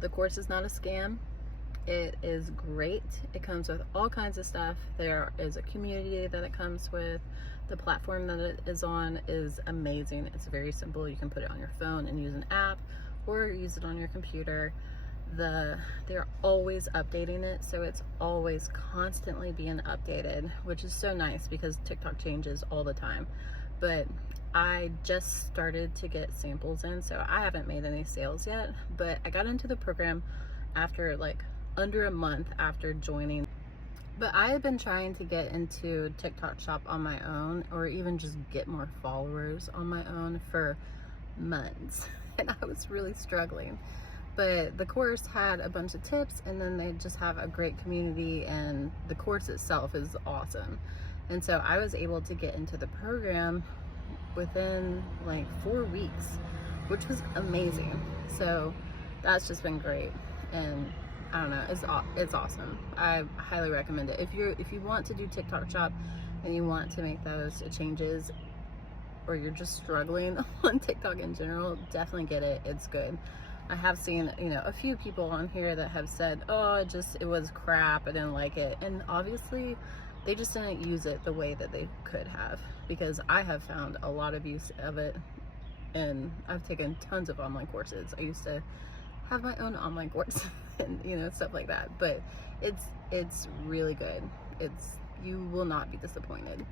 The course is not a scam. It is great. It comes with all kinds of stuff. There is a community that it comes with. The platform that it is on is amazing. It's very simple. You can put it on your phone and use an app, or use it on your computer. They're always updating it, so it's always constantly being updated, which is so nice because TikTok changes all the time. But I just started to get samples in, so I haven't made any sales yet, but I got into the program after like under a month after joining. But I have been trying to get into TikTok shop on my own, or even just get more followers on my own for months. And I was really struggling. But the course had a bunch of tips, and then they just have a great community, and the course itself is awesome. And so I was able to get into the program within like 4 weeks, which was amazing. So that's just been great. And I don't know, it's awesome. I highly recommend it. If you want to do TikTok shop and you want to make those changes, or you're just struggling on TikTok in general, definitely get it. It's good. I have seen, a few people on here that have said, oh, it was crap, I didn't like it. And obviously they just didn't use it the way that they could have, because I have found a lot of use of it, and I've taken tons of online courses. I used to have my own online course and stuff like that, but it's really good. You will not be disappointed.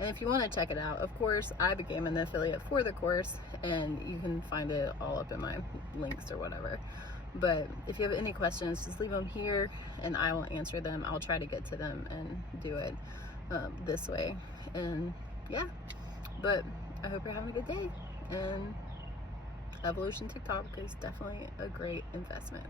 And if you want to check it out, of course, I became an affiliate for the course, and you can find it all up in my links or whatever. But if you have any questions, just leave them here and I will answer them. I'll try to get to them and do it this way. And yeah, but I hope you're having a good day. And Evolution TikTok is definitely a great investment.